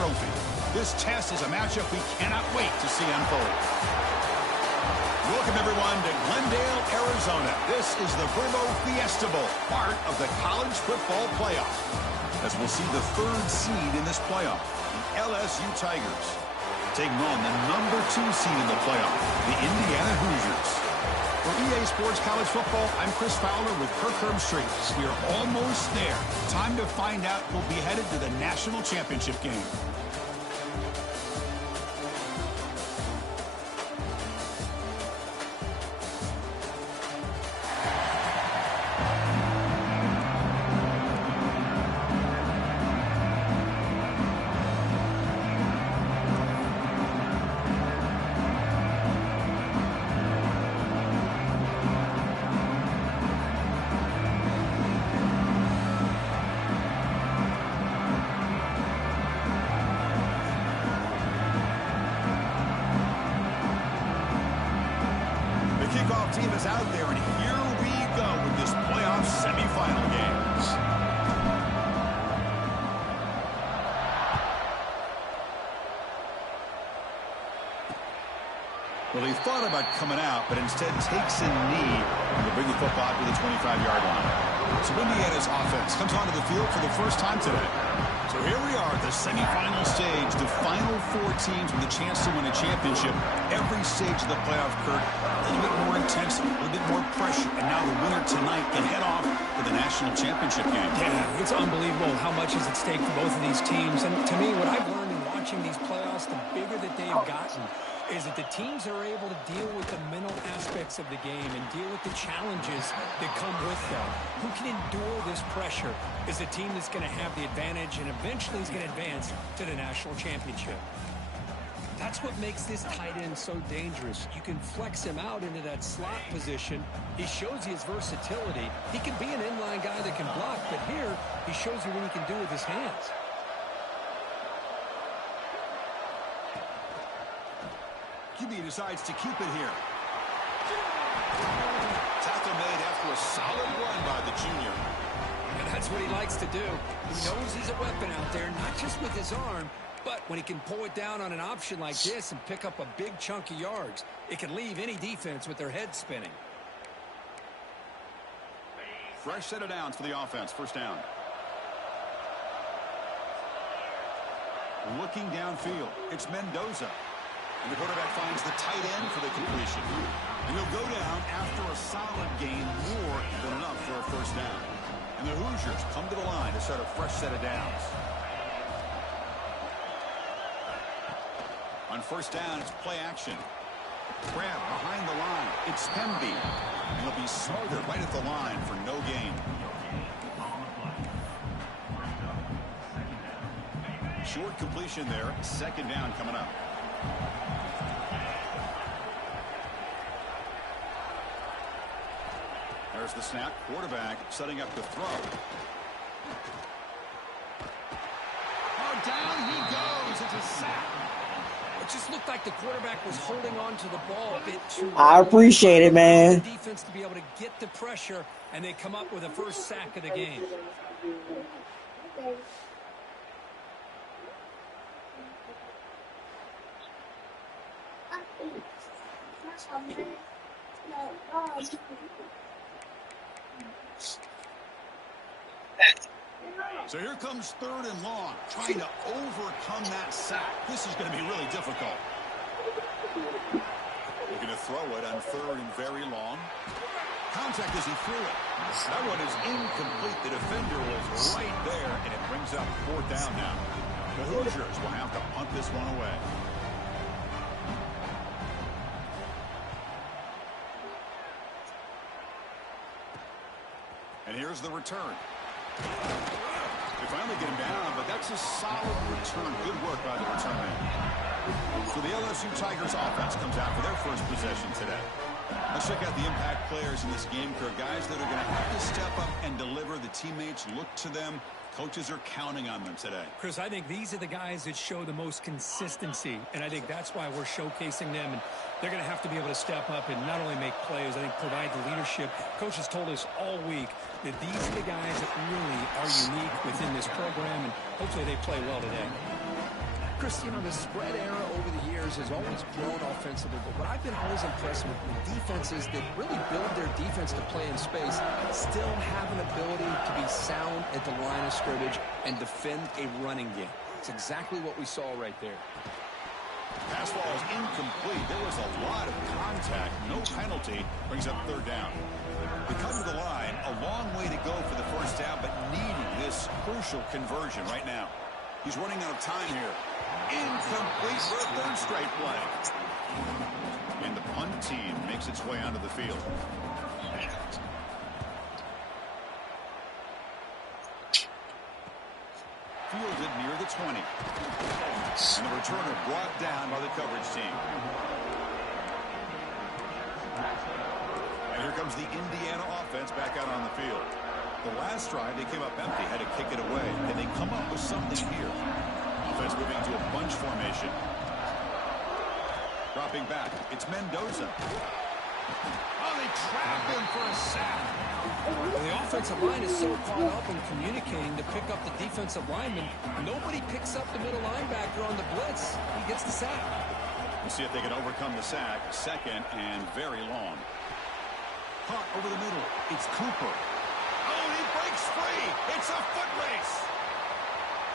trophy. This test is a matchup we cannot wait to see unfold. Welcome, everyone, to Glendale, Arizona. This is the Verbo Fiesta Bowl, part of the college football playoff. As we'll see the third seed in this playoff, the LSU Tigers, taking on the number 2 seed in the playoff, the Indiana Hoosiers. For EA Sports College Football, I'm Chris Fowler with Kirk Herbstreit. We are almost there. Time to find out who'll be headed to the national championship game. Kickoff team is out there, and here we go with this playoff semifinal games. Well, he thought about coming out, but instead takes a knee and will bring the football to the 25-yard line. So Indiana's offense comes onto the field for the first time today. So here we are at the semifinal stage, the final 4 teams with a chance to win a championship. Every stage of the playoff, Kirk, a little bit more intensity, a little bit more pressure, and now the winner tonight can head off to the national championship game. Yeah, it's unbelievable how much is at stake for both of these teams. And to me, what I've learned in watching these playoffs, the bigger that they've gotten, is that the teams are able to deal with the mental aspects of the game and deal with the challenges that come with them. Who can endure this pressure is a team that's going to have the advantage and eventually is going to advance to the national championship. That's what makes this tight end so dangerous. You can flex him out into that slot position. He shows you his versatility. He can be an inline guy that can block, but here he shows you what he can do with his hands. QB decides to keep it here. Tackle made after a solid run by the junior. And that's what he likes to do. He knows he's a weapon out there, not just with his arm, but when he can pull it down on an option like this and pick up a big chunk of yards, it can leave any defense with their head spinning. Fresh set of downs for the offense. First down. Looking downfield, it's Mendoza. And the quarterback finds the tight end for the completion. And he'll go down after a solid gain, more than enough for a first down. And the Hoosiers come to the line to start a fresh set of downs. On first down, it's play action. Grab behind the line. It's Pemby. And he'll be smothered right at the line for no gain. Short completion there. Second down coming up. There's the snap. Quarterback setting up the throw. Oh, down he goes. It's a sack. It just looked like the quarterback was holding on to the ball a bit too long. I appreciate it, man. The defense to be able to get the pressure, and they come up with the first sack of the game. So here comes third and long, trying to overcome that sack. This is going to be really difficult. Looking to throw it on third and very long. Contact as he threw it. That one is incomplete. The defender was right there, and it brings up fourth down now. The Hoosiers will have to punt this one away. And here's the return. They finally get him down, but that's a solid return. Good work by the return man. So the LSU Tigers offense comes out for their first possession today. Let's check out the impact players in this game, Kirk. Guys that are going to have to step up and deliver. The teammates look to them. Coaches are counting on them today. Chris, I think these are the guys that show the most consistency, and I think that's why we're showcasing them. And they're going to have to be able to step up and not only make plays, I think provide the leadership. Coaches told us all week that these are the guys that really are unique within this program, and hopefully they play well today. Chris, you know, the spread era over the years has always grown offensively, but what I've been always impressed with defenses that really build their defense to play in space still have an ability to be sound at the line of scrimmage and defend a running game. It's exactly what we saw right there. Pass ball is incomplete. There was a lot of contact. No penalty. Brings up third down. We come to the line. A long way to go for the first down, but needing this crucial conversion right now. He's running out of time here. Incomplete for a third straight play. And the punt team makes its way onto the field. Fielded near the 20. And the returner brought down by the coverage team. And here comes the Indiana offense back out on the field. The last drive, they came up empty, had to kick it away. And they come up with something here. Offense moving to a bunch formation. Dropping back. It's Mendoza. Oh, they trap him for a sack. Well, the offensive line is so caught up in communicating to pick up the defensive lineman. Nobody picks up the middle linebacker on the blitz. He gets the sack. We'll see if they can overcome the sack. Second and very long. Caught over the middle. It's Cooper. Oh, he breaks free. It's a foot race.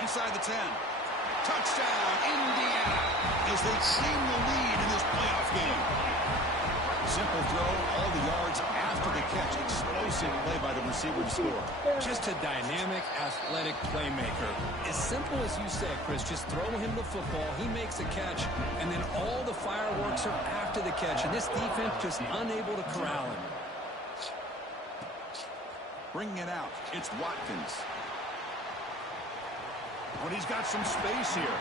Inside the 10. Touchdown, Indiana, as they claim the lead in this playoff game. Simple throw, all the yards after the catch. Explosive play by the receiver to score. Just a dynamic, athletic playmaker. As simple as you said, Chris, just throw him the football, he makes a catch, and then all the fireworks are after the catch. And this defense just unable to corral him. Bringing it out, it's Watkins. But he's got some space here.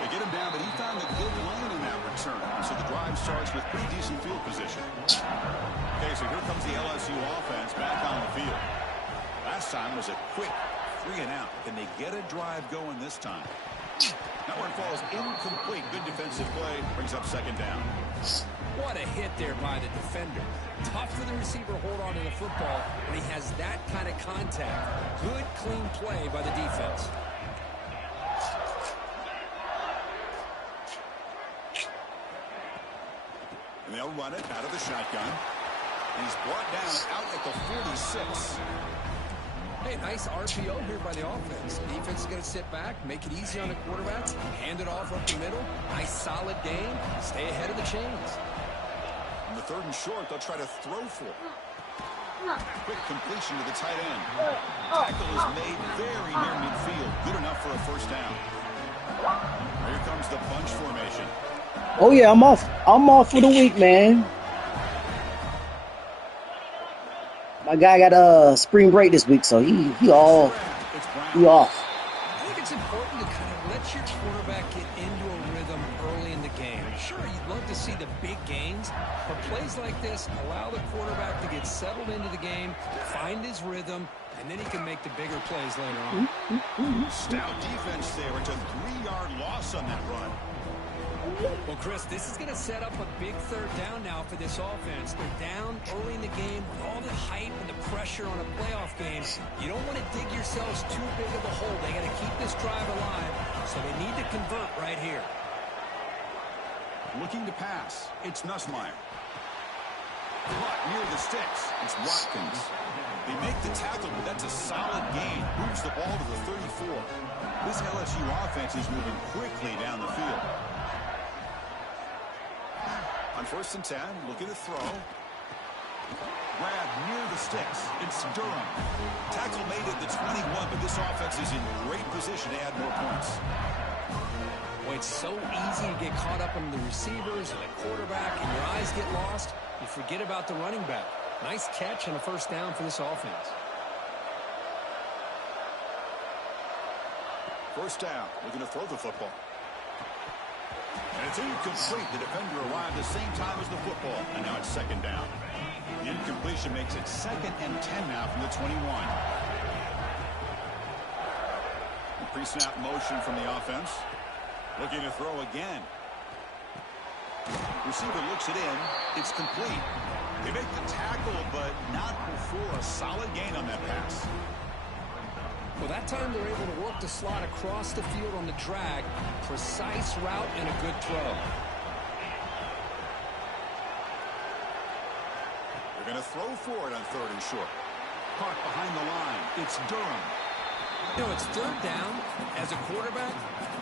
They get him down, but he found a good lane in that return. So the drive starts with pretty decent field position. Okay, so here comes the LSU offense back on the field. Last time was a quick 3 and out. Can they get a drive going this time? That one falls incomplete. Good defensive play. Brings up second down. What a hit there by the defender. Tough for the receiver to hold on to the football when he has that kind of contact. Good, clean play by the defense. And they'll run it out of the shotgun. And he's brought down out at the 46. Hey, nice RPO here by the offense. The defense is going to sit back, make it easy on the quarterback, hand it off up the middle. Nice, solid game. Stay ahead of the chains. On the third and short, they'll try to throw for it. Quick completion to the tight end. Tackle is made very near midfield. Good enough for a first down. Here comes the bunch formation. Oh yeah, I'm off. I'm off for the week, man. My guy got spring break this week, so he off. I think it's important to kind of let your quarterback get into a rhythm early in the game. Sure, you'd love to see the big gains, but plays like this allow the quarterback to get settled into the game, find his rhythm, and then he can make the bigger plays later on. Stout defense there. It's a 3-yard loss on that run. Well, Chris, this is going to set up a big third down now for this offense. They're down early in the game with all the hype and the pressure on a playoff game. You don't want to dig yourselves too big of a hole. They got to keep this drive alive, so they need to convert right here. Looking to pass. It's Nussmeier. Caught near the sticks. It's Watkins. They make the tackle, but that's a solid gain. Moves the ball to the 34. This LSU offense is moving quickly down the field. On 1st and 10, looking to throw. Grab near the sticks. It's Durham. Tackle made at the 21, but this offense is in great position to add more points. Well, it's so easy to get caught up in the receivers and the quarterback, and your eyes get lost. You forget about the running back. Nice catch and a first down for this offense. First down. Looking to throw the football. And it's incomplete. The defender arrived the same time as the football. And now it's second down. The incompletion makes it 2nd and 10 now from the 21. Pre-snap motion from the offense. Looking to throw again. Receiver looks it in. It's complete. They make the tackle, but not before a solid gain on that pass. Well, that time they're able to work the slot across the field on the drag. Precise route and a good throw. They're going to throw for it on 3rd and short. Caught behind the line. It's Durham. You know, it's 3rd down. As a quarterback,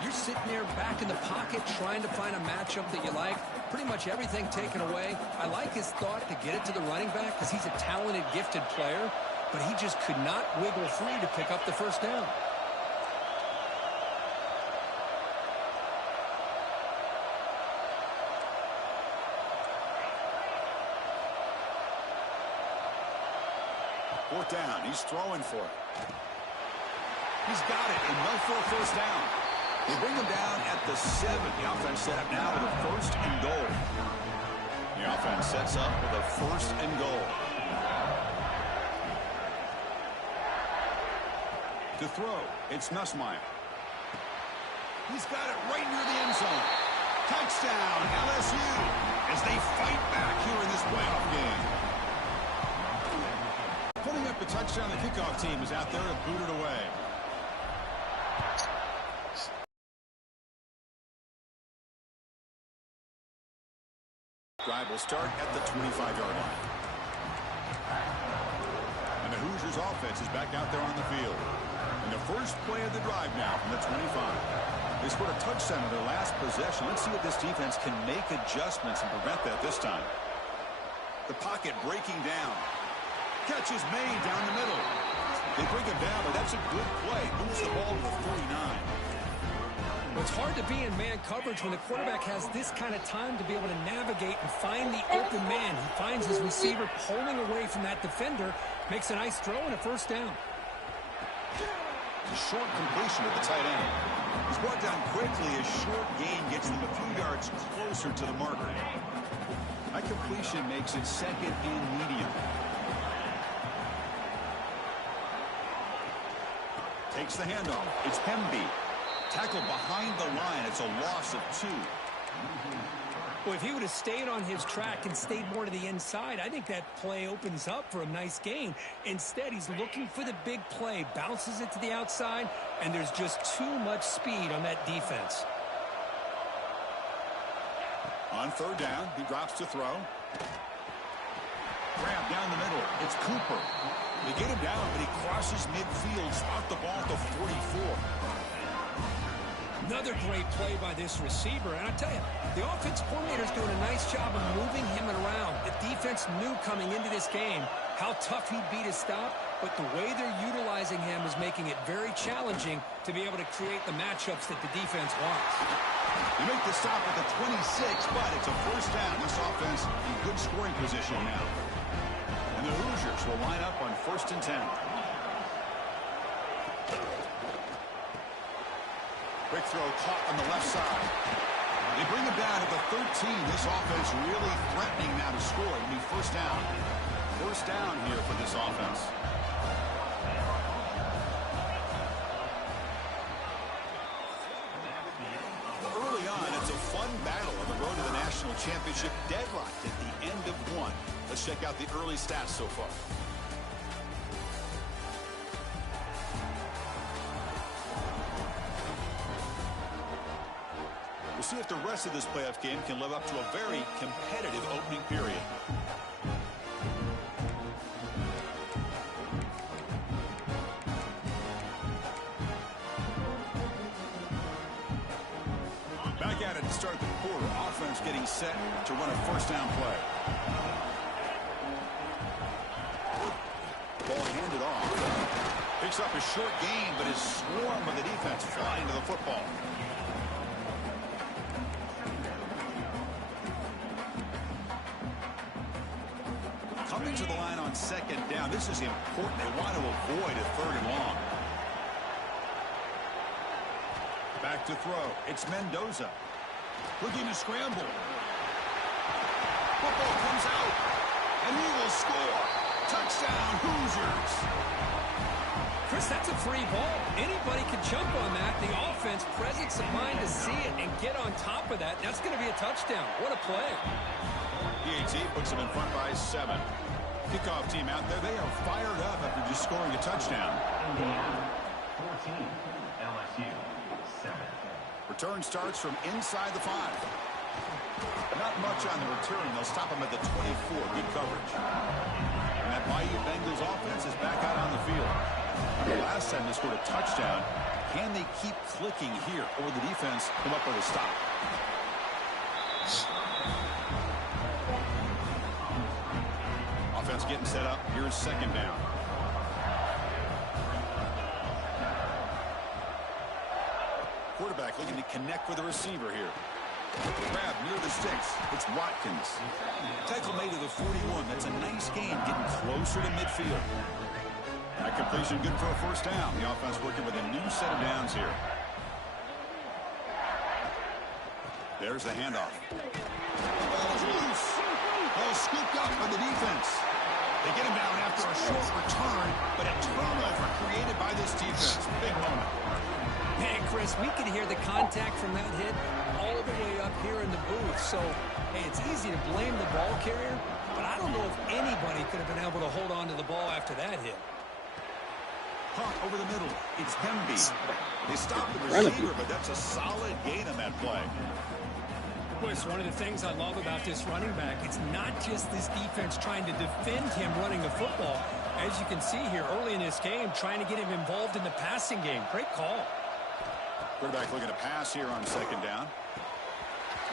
you're sitting there back in the pocket trying to find a matchup that you like. Pretty much everything taken away. I like his thought to get it to the running back because he's a talented, gifted player, but he just could not wiggle free to pick up the 1st down. Fourth down. He's throwing for it. He's got it, and no for a 1st down. They bring him down at the 7. The offense set up now with a 1st and goal. The offense sets up with a 1st and goal. To throw, it's Nussmeier. He's got it right near the end zone. Touchdown, LSU, as they fight back here in this playoff game. Putting up a touchdown, the kickoff team is out there to boot it away. Drive will start at the 25-yard line. And the Hoosiers offense is back out there on the field. And the first play of the drive now from the 25. They scored a touchdown in their last possession. Let's see if this defense can make adjustments and prevent that this time. The pocket breaking down. Catch is made down the middle. They bring him down, but that's a good play. Moves the ball to the 49. Well, it's hard to be in man coverage when the quarterback has this kind of time to be able to navigate and find the open man. He finds his receiver pulling away from that defender, makes a nice throw and a 1st down. A short completion at the tight end. He's brought down quickly. A short gain gets them a few yards closer to the marker. That completion makes it 2nd and medium. Takes the handoff. It's Hemby. Tackled behind the line. It's a loss of 2. Well, if he would have stayed on his track and stayed more to the inside, I think that play opens up for a nice gain. Instead, he's looking for the big play, bounces it to the outside, and there's just too much speed on that defense. On 3rd down, he drops to throw. Grab down the middle. It's Cooper. They get him down, but he crosses midfield, spot the ball to 44. Another great play by this receiver. And I tell you, the offense coordinator's doing a nice job of moving him around. The defense knew coming into this game how tough he'd be to stop, but the way they're utilizing him is making it very challenging to be able to create the matchups that the defense wants. They make the stop at the 26, but it's a 1st down. This offense in good scoring position now. And the Hoosiers will line up on 1st and 10. Quick throw caught on the left side. They bring him down at the 13. This offense really threatening now to score. It'll be 1st down. 1st down here for this offense. Early on, it's a fun battle on the road to the national championship, deadlocked at the end of 1. Let's check out the early stats so far. We'll see if the rest of this playoff game can live up to a very competitive opening period. Back at it to start the quarter. Offense getting set to run a 1st down play. Ball handed off. Picks up a short gain, but is swarmed by the defense flying to the football. Coming to the line on 2nd down. This is important. They want to avoid a 3rd and long. Back to throw. It's Mendoza. Looking to scramble. Football comes out. And he will score. Touchdown, Hoosiers. Chris, that's a free ball. Anybody can jump on that. The offense, presence of mind to see it and get on top of that. That's going to be a touchdown. What a play. PAT puts them in front by 7. Kickoff team out there, they are fired up after just scoring a touchdown. Return starts from inside the 5. Not much on the return. They'll stop him at the 24. Good coverage. And that Bayou Bengals offense is back out on the field. The last time they scored a touchdown. Can they keep clicking here, or will the defense come up with a stop? Offense getting set up. Here's second down. Quarterback looking to connect with the receiver here. Grab near the sticks. It's Watkins. Tackle made to the 41. That's a nice gain, getting closer to midfield. That completion good for a first down. The offense working with a new set of downs here. There's the handoff. Ball is loose. Ball scooped up by the defense. They get him down after a short return, but a turnover created by this defense. Big moment. Man, Chris, we could hear the contact from that hit all the way up here in the booth. So, hey, it's easy to blame the ball carrier, but I don't know if anybody could have been able to hold on to the ball after that hit. Punt over the middle. It's Hemby. They stopped the receiver, but that's a solid gain on that play. Chris, one of the things I love about this running back, it's not just this defense trying to defend him running the football. As you can see here early in this game, trying to get him involved in the passing game. Great call. Quarterback looking to pass here on second down.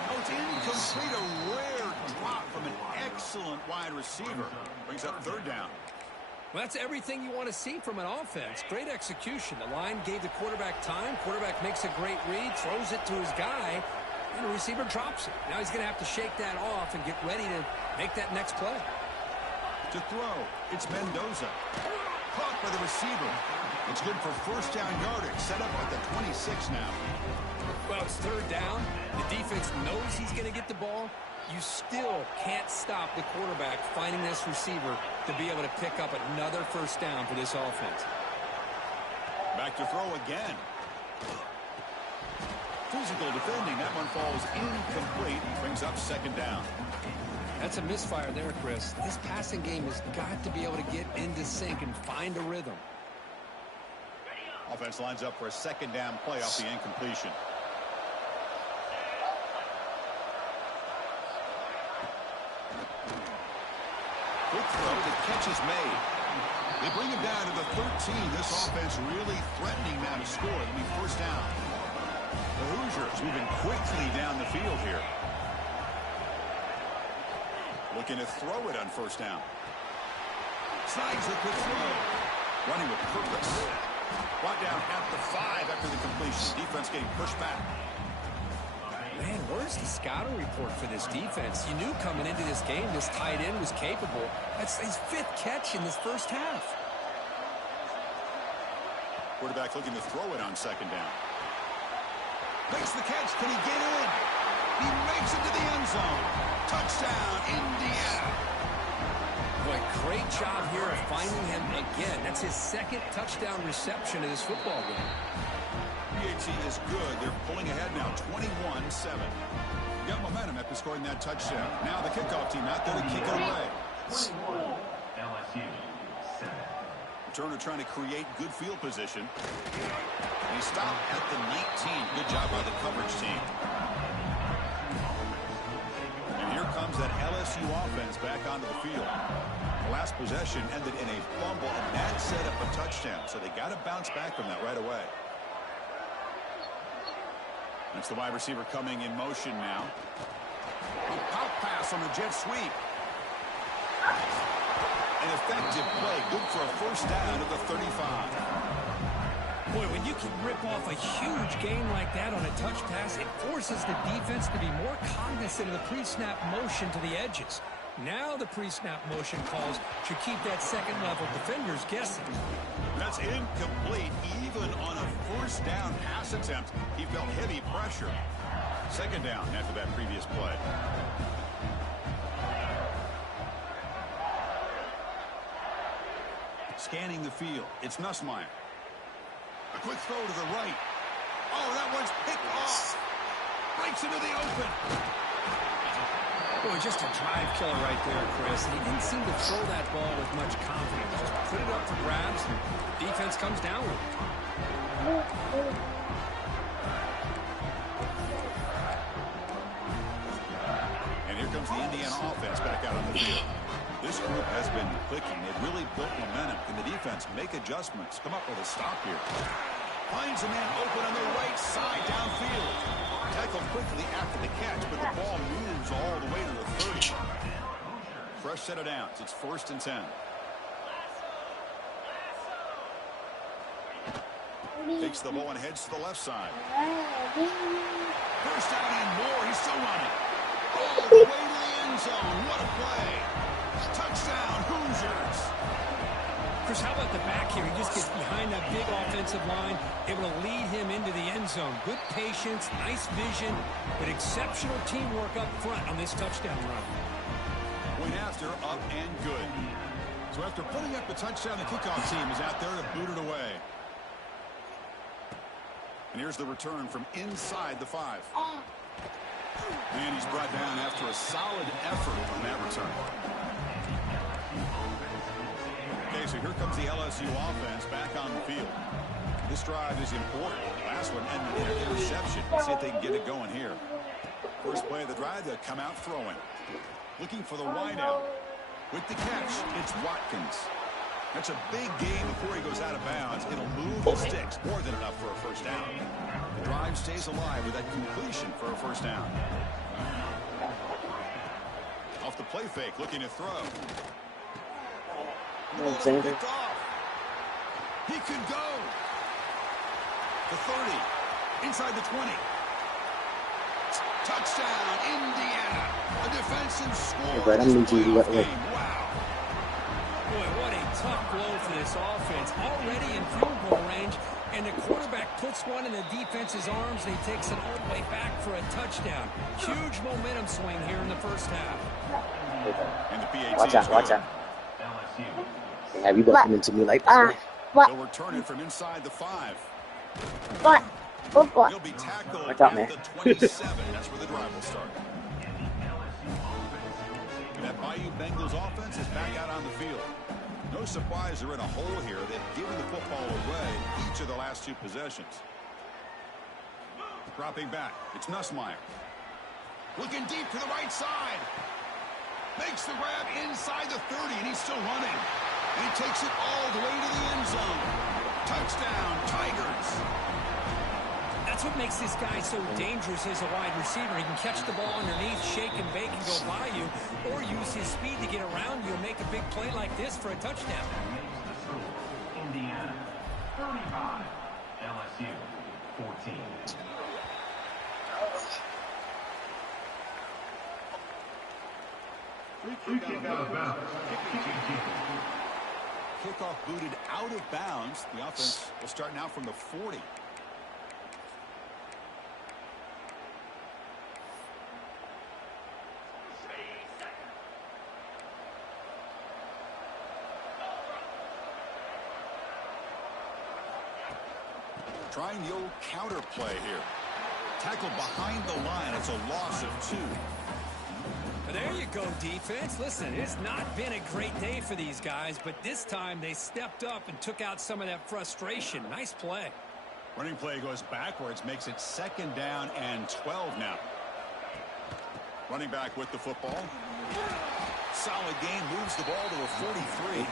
Oh, it's incomplete. A rare drop from an excellent wide receiver. Brings up third down. Well, that's everything you want to see from an offense. Great execution. The line gave the quarterback time. Quarterback makes a great read, throws it to his guy, and the receiver drops it. Now he's going to have to shake that off and get ready to make that next play. To throw, it's Mendoza. Caught by the receiver. It's good for first down yardage. Set up at the 26 now. Well, it's third down. The defense knows he's going to get the ball. You still can't stop the quarterback finding this receiver to be able to pick up another first down for this offense. Back to throw again. Physical defending. That one falls incomplete. Brings up second down. That's a misfire there, Chris. This passing game has got to be able to get into sync and find a rhythm. Offense lines up for a second down play off the incompletion. Quick throw, the catch is made. They bring him down to the 13. This offense really threatening now to score. It'll be first down. The Hoosiers moving quickly down the field here. Looking to throw it on first down. Slides the quick throw. Running with purpose. Brought down at the 5 after the completion. Defense getting pushed back. Man, where's the scouting report for this defense? You knew coming into this game this tight end was capable. That's his 5th catch in this first half. Quarterback looking to throw it on second down. Makes the catch. Can he get in? He makes it to the end zone. Touchdown, Indiana. Boy, great job here of finding him again. That's his 2nd touchdown reception in this football game. PAT is good. They're pulling ahead now, 21-7. Got momentum after scoring that touchdown. Now the kickoff team out there to kick it away. Returner trying to create good field position. And he stopped at the 19. Good job by the coverage team. And here comes that LSU offense back onto the field. The last possession ended in a fumble, and that set up a touchdown. So they got to bounce back from that right away. That's the wide receiver coming in motion now. A pop pass on the jet sweep. An effective play. Good for a first down at the 35. Boy, when you can rip off a huge gain like that on a touch pass, it forces the defense to be more cognizant of the pre-snap motion to the edges. Now the pre-snap motion calls should keep that second-level defenders guessing. That's incomplete. Even on a first down pass attempt, he felt heavy pressure. Second down after that previous play. Scanning the field. It's Nussmeier. A quick throw to the right. Oh, that one's picked off. Breaks into the open. Boy, just a drive killer right there, Chris. He didn't seem to throw that ball with much confidence. Just put it up for grabs, and defense comes down with it. And here comes the Indiana offense back out on the field. This group has been clicking. They've really built momentum. Can the defense make adjustments? Come up with a stop here. Finds a man open on the right side downfield. Tackled quickly after the catch, but the ball moves all the way to the 30. Fresh set of downs. It's 1st and 10. Takes the ball and heads to the left side. First down and more. He's still running. All the way to the end zone. What a play. Touchdown, Hoosiers. Chris, how about the back here? He just gets behind that big offensive line, able to lead him into the end zone. Good patience, nice vision, but exceptional teamwork up front on this touchdown run. Point after, up and good. So after putting up the touchdown, the kickoff team is out there to boot it away. And here's the return from inside the 5. And he's brought down after a solid effort on that return. Okay, so here comes the LSU offense back on the field. This drive is important. Last one ended in an interception. Let's see if they can get it going here. First play of the drive, they'll come out throwing. Looking for the wideout. With the catch, it's Watkins. That's a big gain before he goes out of bounds. It'll move the sticks, more than enough for a first down. The drive stays alive with that completion for a first down. Off the play fake, looking to throw. Picked off. He could go. The 30. Inside the 20. Touchdown, Indiana. A defensive score. Right, I'm losing you. Wow. Boy, what a tough blow for this offense. Already in field goal range, and the quarterback puts one in the defense's arms, and he takes it all the way back for a touchdown. Huge momentum swing here in the first half. And the PAT watch out, watch out. They have you bumping into me like this. They'll return it from inside the 5. He'll be tackled Watch out, at man. the 27. That's where the drive will start. That Bayou Bengals offense is back out on the field. No surprise they're in a hole here. They've given the football away in each of the last 2 possessions. Dropping back. It's Nussmeier. Looking deep to the right side. Makes the grab inside the 30, and he's still running. And he takes it all the way to the end zone. Touchdown, Tigers. That's what makes this guy so dangerous as a wide receiver. He can catch the ball underneath, shake and bake and go by you, or use his speed to get around you and make a big play like this for a touchdown. Indiana 35, LSU 14. Kickoff booted out of bounds. The offense will start now from the 40. Trying the old counter play here. Tackled behind the line. It's a loss of 2. There you go, defense. Listen, it's not been a great day for these guys, but this time they stepped up and took out some of that frustration. Nice play. Running play goes backwards, makes it 2nd down and 12 now. Running back with the football. Solid gain, moves the ball to a 43.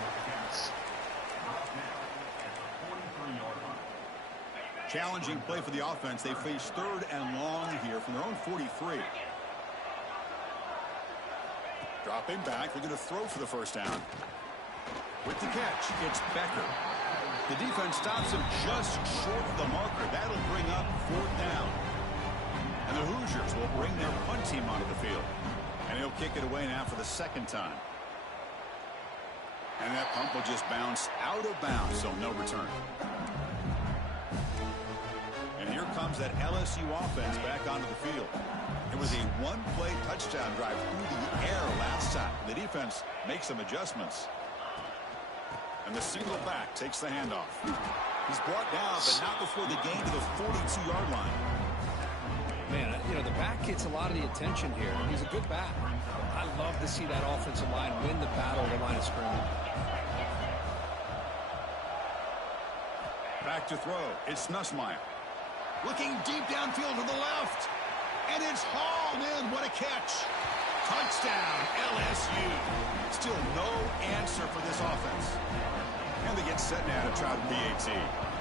Challenging play for the offense. They face 3rd and long here from their own 43. Dropping back, looking to throw for the first down. With the catch, it's Becker. The defense stops him just short of the marker. That'll bring up 4th down. And the Hoosiers will bring their punt team onto the field. And he'll kick it away now for the 2nd time. And that punt will just bounce out of bounds, so no return. And here comes that LSU offense back onto the field. It was a 1-play touchdown drive through the air last time. The defense makes some adjustments. And the single back takes the handoff. He's brought down, but not before the gain to the 42-yard line. Man, You know, the back gets a lot of the attention here. He's a good back. I love to see that offensive line win the battle at the line of scrimmage. Back to throw. It's Nussmeier. Looking deep downfield to the left. And it's hauled in. What a catch. Touchdown, LSU. Still no answer for this offense. And they get set now to try the PAT.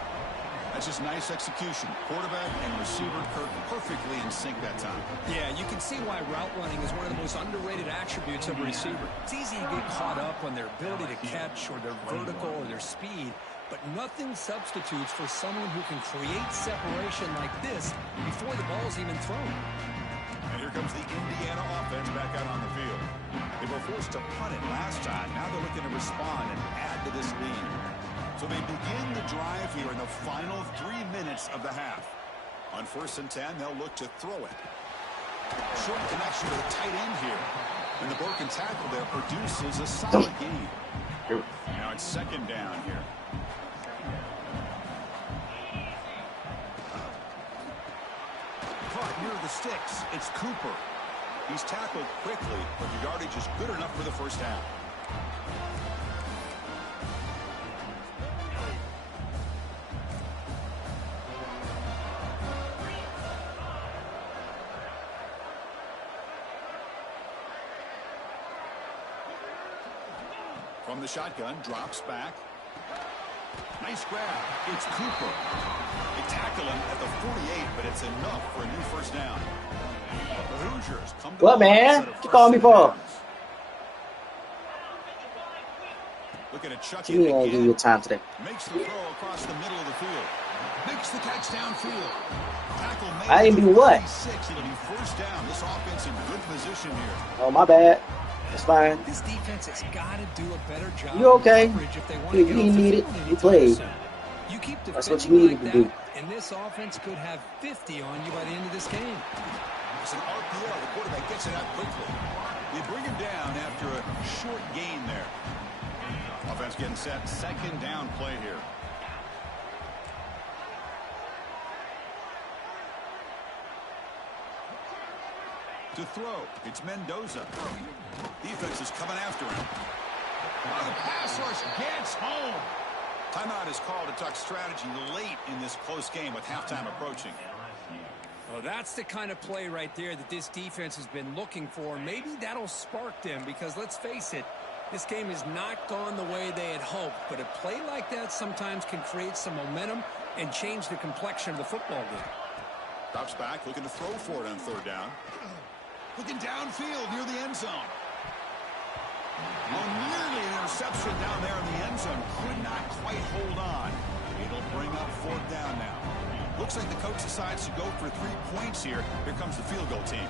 That's just nice execution. Quarterback and receiver perfectly in sync that time. Yeah, you can see why route running is one of the most underrated attributes of a receiver. It's easy to get caught up on their ability to catch or their vertical or their speed, but nothing substitutes for someone who can create separation like this before the ball's even thrown. And here comes the Indiana offense back out on the field. They were forced to punt it last time. Now they're looking to respond and add to this lead. So they begin the drive here in the final 3 minutes of the half. On 1st and 10, they'll look to throw it. Short connection to the tight end here. And the broken tackle there produces a solid gain. Now it's 2nd down here. Caught near the sticks. It's Cooper. He's tackled quickly, but the yardage is good enough for the first down. From the shotgun, drops back. Nice grab. It's Cooper. They tackle him at the 48, but it's enough for a new first down. The Hoosiers come to What, man? What you calling me for? Looking at Chuck You ain't give you time today. Makes the throw across the middle of the field. Makes the catch downfield. Tackle made. I didn't do what? 36. It'll be first down. This offense in good position here. Oh, my bad. It's fine. This defense has got to do a better job. You okay? If they want You to need it. You played. You keep That's what you defending needed to do. and this offense could have 50 on you by the end of this game. It's an RPO. The quarterback gets it out quickly. They bring him down after a short gain there. Offense getting set. 2nd down play here. To throw, it's Mendoza. Defense is coming after him. Oh, the pass rush gets home. Timeout is called to talk strategy late in this close game with halftime approaching. Well, that's the kind of play right there that this defense has been looking for. Maybe that'll spark them because, let's face it, this game has not gone the way they had hoped. But a play like that sometimes can create some momentum and change the complexion of the football game. Drops back, looking to throw for it on 3rd down. Looking downfield near the end zone. Oh, nearly an interception down there in the end zone. Could not quite hold on. It'll bring up 4th down now. Looks like the coach decides to go for 3 points here. Here comes the field goal team.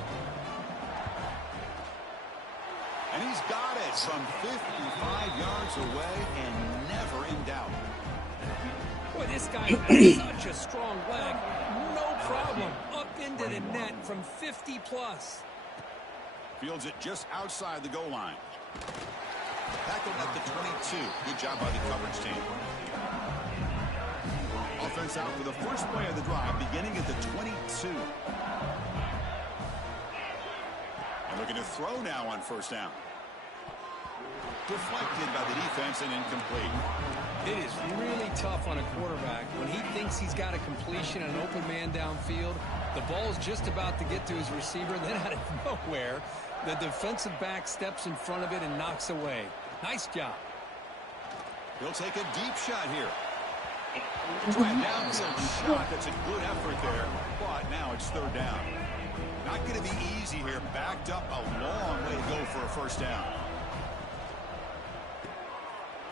And he's got it from 55 yards away and never in doubt. Boy, this guy has such a strong leg. No problem. Up into the net from 50 plus. Fields it just outside the goal line. Tackled at the 22. Good job by the coverage team. Offense out for the first play of the drive, beginning at the 22. And looking to throw now on 1st down. Deflected by the defense and incomplete. It is really tough on a quarterback when he thinks he's got a completion, an open man downfield. The ball's just about to get to his receiver, then out of nowhere, the defensive back steps in front of it and knocks away. Nice job. He'll take a deep shot here. Try a downfield shot. That's a good effort there, but now it's 3rd down. Not going to be easy here. Backed up a long way to go for a first down.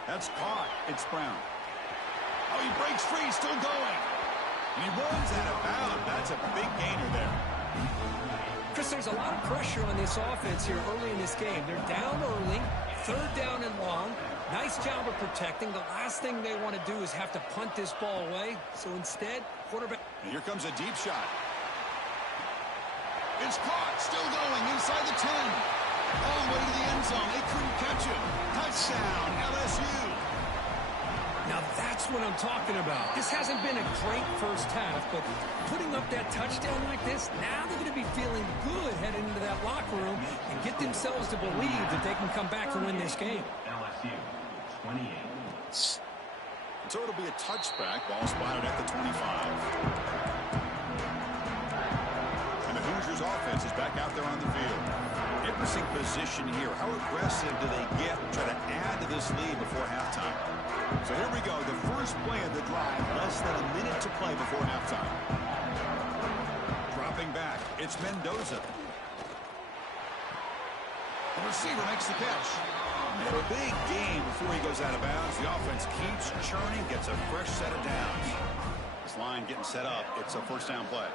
That's caught. It's Brown. Oh, he breaks free. Still going. And he runs out of bounds. That's a big gainer there. Chris, there's a lot of pressure on this offense here early in this game. They're down early, 3rd down and long. Nice job of protecting. The last thing they want to do is have to punt this ball away. So instead, quarterback. And here comes a deep shot. It's caught. Still going inside the 10. All the way to the end zone. They couldn't catch it. Touchdown, LSU. Now that's what I'm talking about. This hasn't been a great first half, but putting up that touchdown like this, now they're going to be feeling good heading into that locker room and get themselves to believe that they can come back and win this game. LSU 28. So it'll be a touchback. Ball spotted at the 25. And the Hoosiers offense is back out there on the field. Interesting position here. How aggressive do they get to try to add to this lead before halftime? So here we go. The first play of the drive. Less than a minute to play before halftime. Dropping back. It's Mendoza. The receiver makes the catch. And a big game before he goes out of bounds. The offense keeps churning, gets a fresh set of downs. This line getting set up. It's a first down play.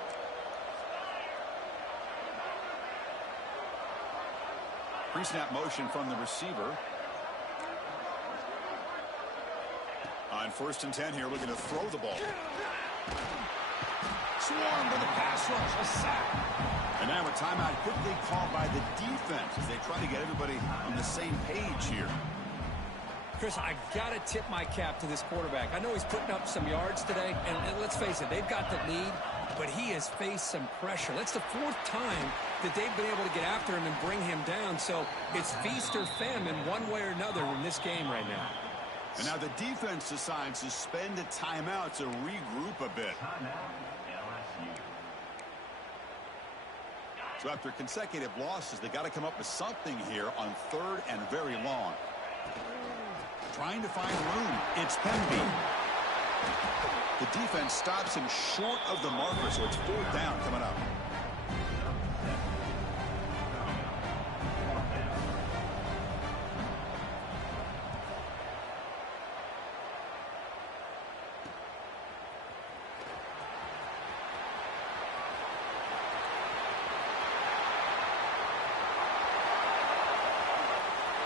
Pre-snap motion from the receiver. On 1st and 10 here, looking to throw the ball. Swarm to the pass rush, a sack. And now a timeout quickly called by the defense as they try to get everybody on the same page here. Chris, I got to tip my cap to this quarterback. I know he's putting up some yards today, and let's face it, they've got the lead, but he has faced some pressure. That's the 4th time that they've been able to get after him and bring him down. So it's feast or famine one way or another in this game right now. And now the defense decides to spend a timeout to regroup a bit. So after consecutive losses, they got to come up with something here on 3rd and very long. Trying to find room. It's Pemby. The defense stops him short of the marker, so it's 4th down coming up.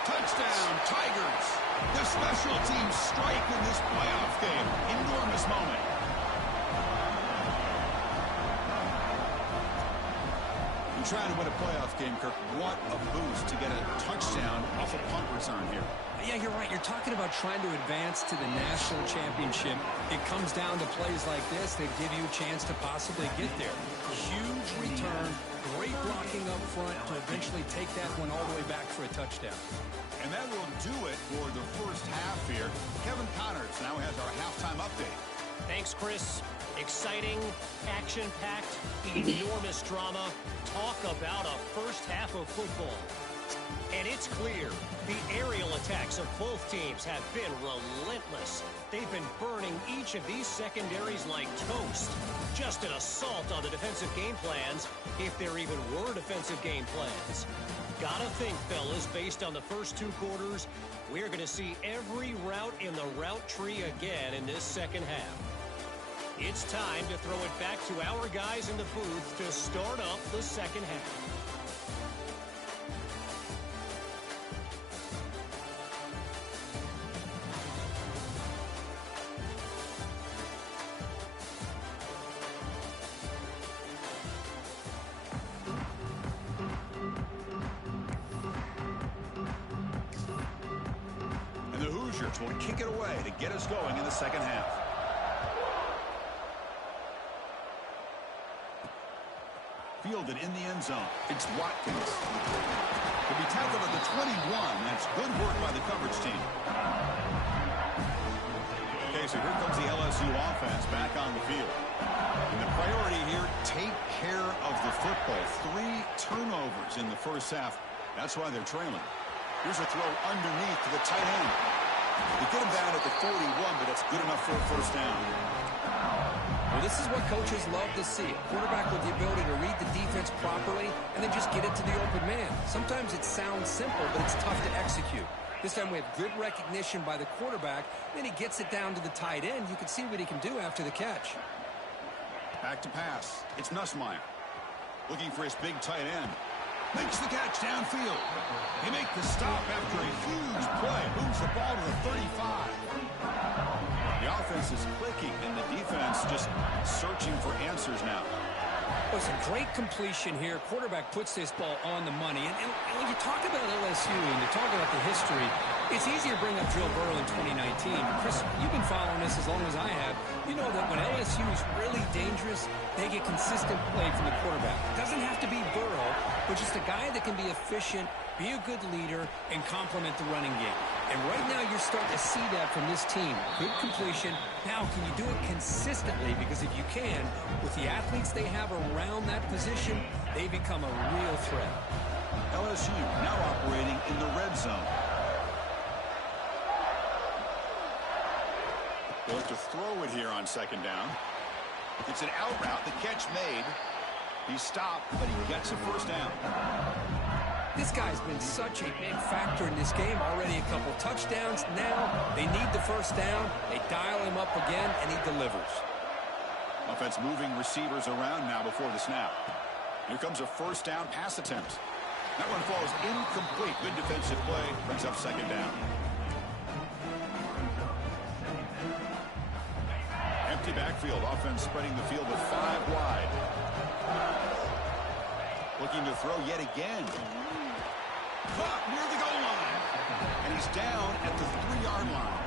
Touchdown, Tigers. The special teams strike in this playoff game. Enormous moment. And trying to win a playoff game, Kirk, what a boost to get a touchdown off a punt return here. Yeah, you're right. You're talking about trying to advance to the national championship. It comes down to plays like this that give you a chance to possibly get there. Huge return, great blocking up front to eventually take that one all the way back for a touchdown. And that will do it for the first half here. Kevin Connors now has our halftime update. Thanks, Chris. Exciting, action-packed, enormous drama. Talk about a first half of football. And it's clear the aerial attacks of both teams have been relentless. They've been burning each of these secondaries like toast. Just an assault on the defensive game plans, if there even were defensive game plans. Gotta think, fellas, based on the first 2 quarters, we're going to see every route in the route tree again in this second half. It's time to throw it back to our guys in the booth to start up the second half. Will kick it away to get us going in the second half. Fielded in the end zone. It's Watkins. He'll be tackled at the 21. That's good work by the coverage team. Okay, so here comes the LSU offense back on the field. And the priority here, take care of the football. 3 turnovers in the first half. That's why they're trailing. Here's a throw underneath to the tight end. They get him down at the 41, but that's good enough for a first down. Well, this is what coaches love to see. A quarterback with the ability to read the defense properly and then just get it to the open man. Sometimes it sounds simple, but it's tough to execute. This time we have good recognition by the quarterback. Then he gets it down to the tight end. You can see what he can do after the catch. Back to pass. It's Nussmeier. Looking for his big tight end. Makes the catch downfield. They make the stop after a huge play. Moves the ball to the 35. The offense is clicking, and the defense just searching for answers now. Well, it's a great completion here. Quarterback puts this ball on the money. And when you talk about LSU and you talk about the history, it's easy to bring up Joe Burrow in 2019. Chris, you've been following this as long as I have. You know that when LSU is really dangerous, they get consistent play from the quarterback. It doesn't have to be Burrow, but just a guy that can be efficient, be a good leader, and complement the running game. And right now you're starting to see that from this team. Good completion. Now, can you do it consistently? Because if you can, with the athletes they have around that position, they become a real threat. LSU now operating in the red zone. They'll look to throw it here on second down. It's an out route. The catch made. He stopped, but he gets a first down. This guy's been such a big factor in this game. Already a couple touchdowns. Now they need the first down. They dial him up again, and he delivers. Offense moving receivers around now before the snap. Here comes a first down pass attempt. That one falls incomplete. Good defensive play. Brings up second down. Empty backfield. Offense spreading the field with 5 wide. Looking to throw yet again. Caught near the goal line. And he's down at the 3-yard line.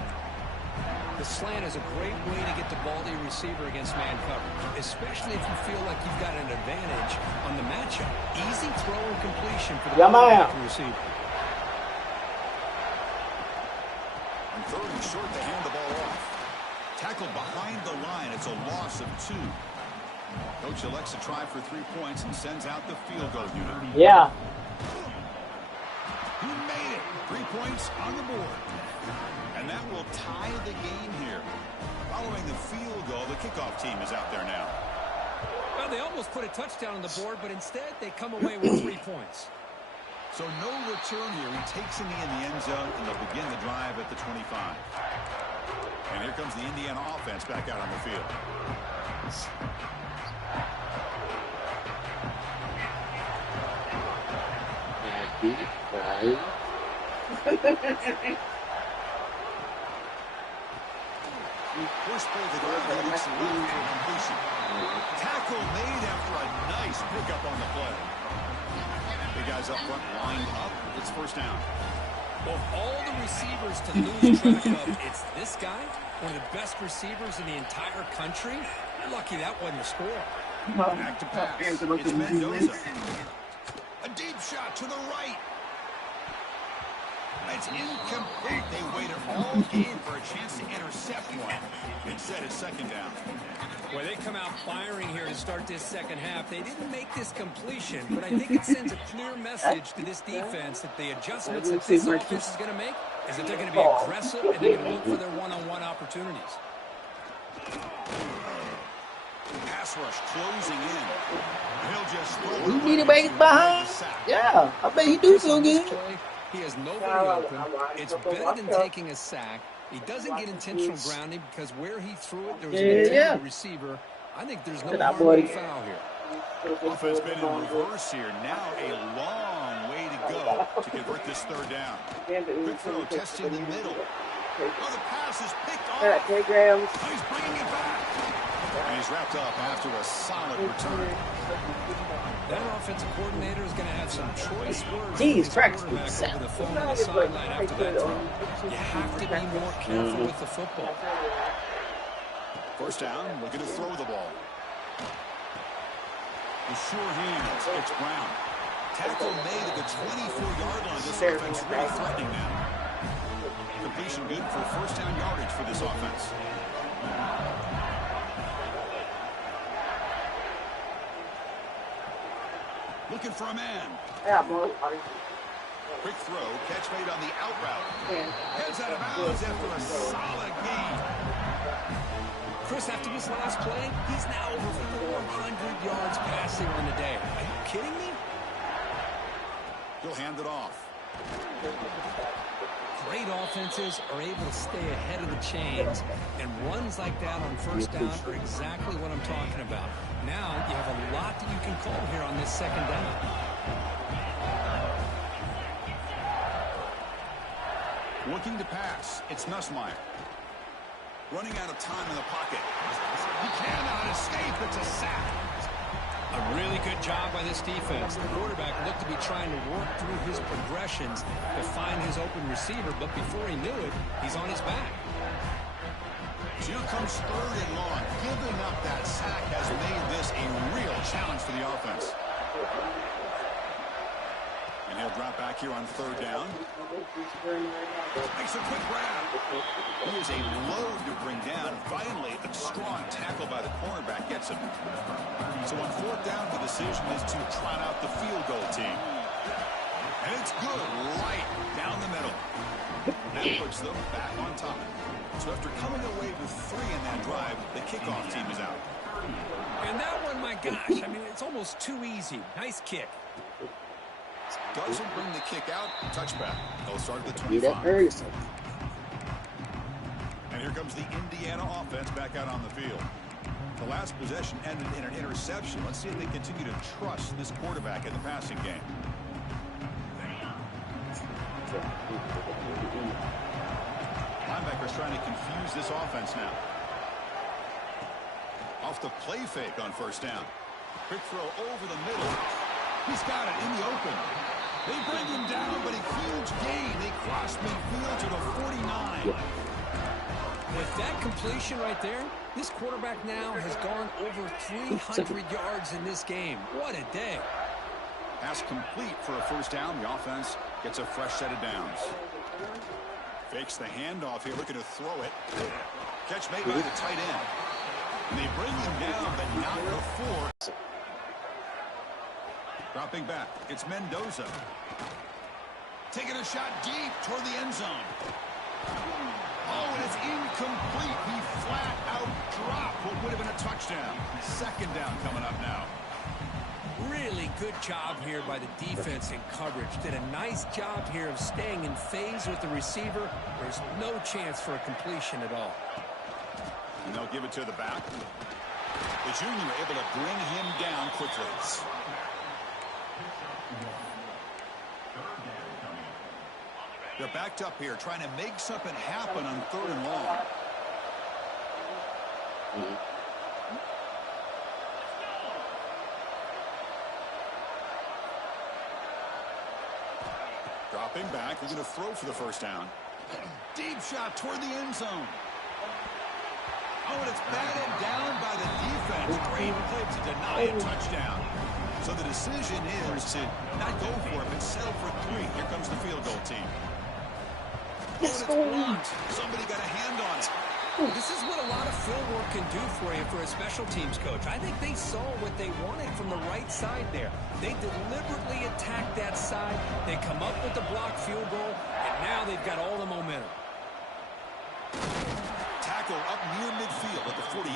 The slant is a great way to get the ball to your receiver against man coverage, especially if you feel like you've got an advantage on the matchup. Easy throw and completion for the receiver. And third and short to hand the ball off. Tackled behind the line. It's a loss of 2. Coach elects to try for 3 points and sends out the field goal unit. Yeah. He made it. 3 points on the board. And that will tie the game here. Following the field goal, the kickoff team is out there now. Well, they almost put a touchdown on the board, but instead they come away with 3 points. So no return here. He takes in the end zone, and they'll begin the drive at the 25. And here comes the Indiana offense back out on the field. First play of the drive, he looks left for completion. Tackle made after a nice pickup on the play. Big guys up front lined up. It's first down. Well, all the receivers to lose track of, it's this guy, one of the best receivers in the entire country. You're lucky that wasn't a score. Back to pass. It's Mendoza. A deep shot to the right. It's incomplete. They waited all game for a chance to intercept one. Instead, it's second down. Well, they come out firing here to start this second half. They didn't make this completion, but I think it sends a clear message to this defense that the adjustments that this offense is going to make is that they're going to be aggressive and they're going to look for their one-on-one opportunities. Pass rush closing in. He'll just throw You need to make it behind. Yeah, I bet he do so good. He has nobody open. It's better than taking a sack. He doesn't get intentional grounding because where he threw it, there was an intended receiver. I think there's no harm in foul here. Offense been in reverse here. Now a long way to go to convert this third down. Quick throw, testing the middle. Oh, the pass is picked off. Oh, he's bringing it back. And he's wrapped up after a solid return. That offensive coordinator is going to have some choice words Jeez, over the phone on the sideline after that throw. You have to be more careful with the football. First down, looking to throw the ball. With sure hands, it's Brown. Tackle made at the 24-yard line. This offense really threatening now. Completion good for first down yardage for this offense. Looking for a man. Quick throw, catch made on the out route. Heads out of bounds after a solid gain. Chris, after this last play, he's now over 400 yards passing on the day. Are you kidding me? He'll hand it off. Great offenses are able to stay ahead of the chains, and runs like that on first down are exactly what I'm talking about. Now you have a lot that you can call here on this second down. Looking to pass. It's Nussmeier. Running out of time in the pocket. He cannot escape. It's a sack. A really good job by this defense. The quarterback looked to be trying to work through his progressions to find his open receiver, but before he knew it, he's on his back. Here comes 3rd and long. Giving up that sack has made this a real challenge for the offense. And he'll drop back here on 3rd down. Makes a quick grab. He is a load to bring down. Finally, a strong tackle by the cornerback gets him. So on 4th down, the decision is to trot out the field goal team. And it's good right down the middle. That puts them back on top. So after coming away with 3 in that drive, the kickoff team is out. And that one, my gosh, I mean, it's almost too easy. Nice kick. Doesn't bring the kick out. Touchback. They'll start at the 25. And here comes the Indiana offense back out on the field. The last possession ended in an interception. Let's see if they continue to trust this quarterback in the passing game. Linebackers trying to confuse this offense now. Off the play fake on 1st down. Quick throw over the middle. He's got it in the open. They bring him down, but a huge gain. They cross midfield to the 49. With that completion right there, this quarterback now has gone over 300 yards in this game. What a day. Pass complete for a 1st down. The offense gets a fresh set of downs. Fakes the handoff here, looking to throw it. Catch made by the tight end. And they bring him down, but not before. Dropping back, it's Mendoza. Taking a shot deep toward the end zone. Oh, and it's incomplete. He flat out dropped what would have been a touchdown. 2nd down coming up now. Really good job here by the defense in coverage. Did a nice job here of staying in phase with the receiver. There's no chance for a completion at all. And they'll give it to the back. The junior able to bring him down quickly. They're backed up here, trying to make something happen on 3rd and long. Dropping back, they're going to throw for the 1st down. Deep shot toward the end zone. Oh, and it's batted down by the defense. Great play to deny a touchdown. So the decision is to not go for it, but settle for 3. Here comes the field goal team. Oh, and it's blocked. Somebody got a hand on it. This is what a lot of field work can do for you for a special teams coach. I think they saw what they wanted from the right side there. They deliberately attacked that side. They come up with the blocked field goal, and now they've got all the momentum. Tackle up near midfield at the 48.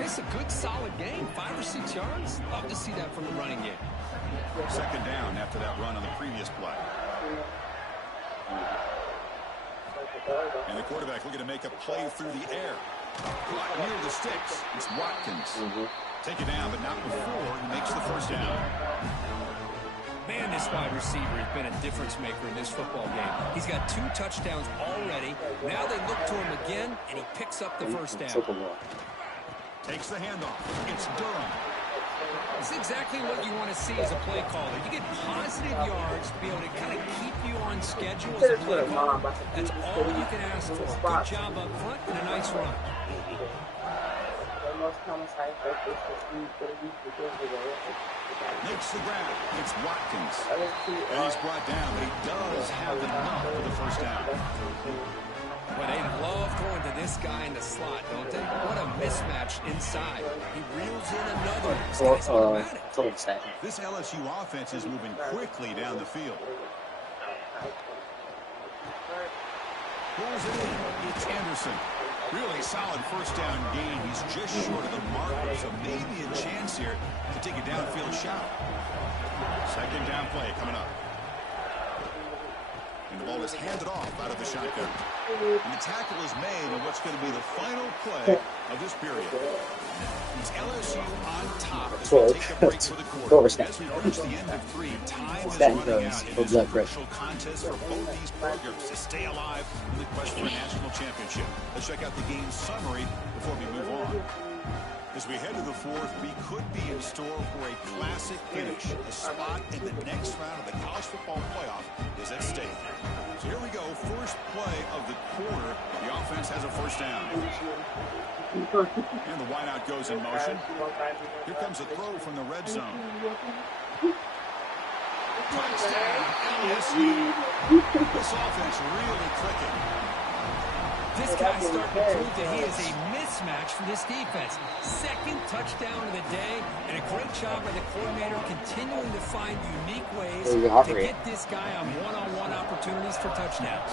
It's a good, solid game. 5 or 6 yards. Love to see that from the running game. 2nd down after that run on the previous play. And the quarterback looking to make a play through the air. Caught near the sticks. It's Watkins. Take it down, but not before he makes the 1st down. Man, this wide receiver has been a difference maker in this football game. He's got 2 touchdowns already. Now they look to him again, and he picks up the 1st down. Takes the handoff. It's Durham. It's exactly what you want to see as a play caller. You get positive yards to be able to kind of keep you on schedule as a play caller. That's all you can ask for. Good job up front and a nice run. Makes the grab. It's Watkins. And he's brought down, but he does have enough for the 1st down. But they love going to this guy in the slot, don't they? What a mismatch inside. He reels in another. This guy's automatic. This LSU offense is moving quickly down the field. Pulls it in. It's Anderson. Really solid 1st down gain. He's just short of the marker, so maybe a chance here to take a downfield shot. 2nd down play coming up. And the ball is handed off out of the shotgun. And the tackle is made on what's going to be the final play of this period. It's LSU on top as we take a break for the quarter. As we reach the end of 3, time is running out. It is a crucial contest for both these programs to stay alive in the quest for a national championship. Let's check out the game summary before we move on. As we head to the fourth, we could be in store for a classic finish. A spot in the next round of the college football playoff is at stake. So here we go. First play of the quarter. The offense has a first down. And the wideout goes in motion. Here comes a throw from the red zone. Touchdown, LSU. This offense really clicking. This guy's starting to prove that he is a mismatch for this defense. Second touchdown of the day, and a great job by the coordinator continuing to find unique ways to get this guy on one-on-one opportunities for touchdowns.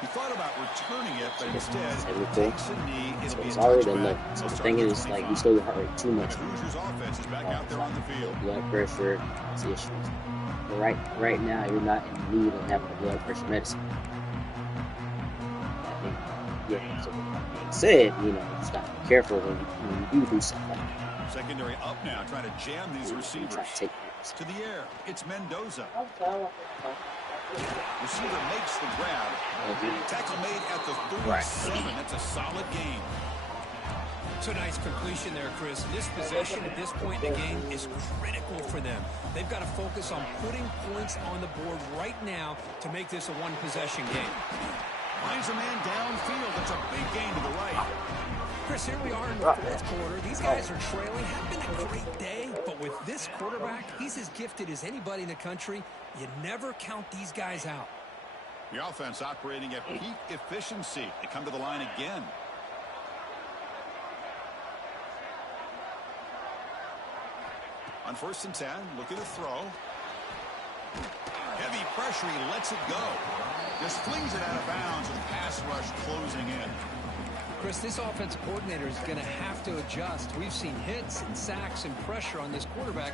He thought about returning it, but instead takes a knee. It'll be a touchback. So the thing is, like, you still heart rate too much. Hoosiers offense is back out there on the field. Blood pressure, it's issues. But right now, you're not in need of having a blood pressure medicine. I think, yeah. So that being said, you know, just gotta be careful when you do something like that. Secondary up now, trying to jam these receivers. To the air, it's Mendoza. Receiver makes the grab. Tackle made at the 37. That's a solid gain. It's a nice completion there, Chris. This possession at this point in the game is critical for them. They've got to focus on putting points on the board right now to make this a one-possession game. Finds a man downfield. That's a big gain to the right. Chris, here we are in the fourth quarter. These guys are trailing. Have been a great day, but with this quarterback, he's as gifted as anybody in the country. You never count these guys out. The offense operating at peak efficiency. They come to the line again. On 1st and 10, looking to throw. Heavy pressure, he lets it go. Just flings it out of bounds with pass rush closing in. Chris, this offensive coordinator is going to have to adjust. We've seen hits and sacks and pressure on this quarterback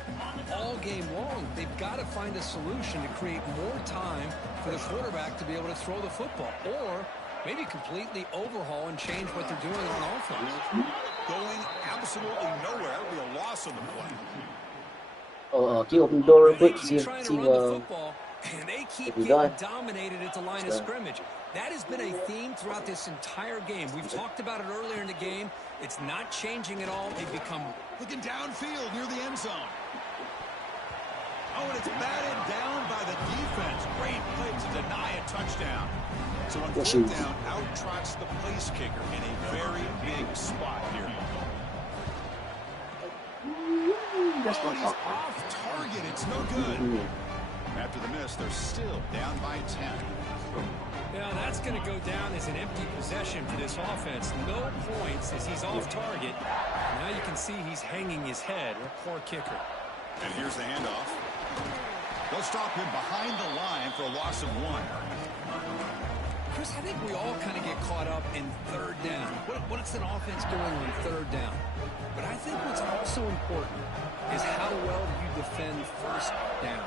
all game long. They've got to find a solution to create more time for the quarterback to be able to throw the football, or maybe completely overhaul and change what they're doing on offense. Going absolutely nowhere. That would be a loss on the play. Can you open the door real quick? They keep trying to run the football, and they keep getting dominated at the line of scrimmage. That has been a theme throughout this entire game. We've talked about it earlier in the game. It's not changing at all. They've become looking downfield near the end zone. Oh, and it's batted down by the defense. Great play to deny a touchdown. So on 4th down, out trots the place kicker in a very big spot here. He's off target. It's no good. After the miss, they're still down by 10. Now that's going to go down as an empty possession for this offense. No points as he's off target. Now you can see he's hanging his head. What a poor kicker. And here's the handoff. They'll stop him behind the line for a loss of 1. Chris, I think we all kind of get caught up in 3rd down. What's an offense doing on 3rd down? But I think what's also important is how well you defend 1st down.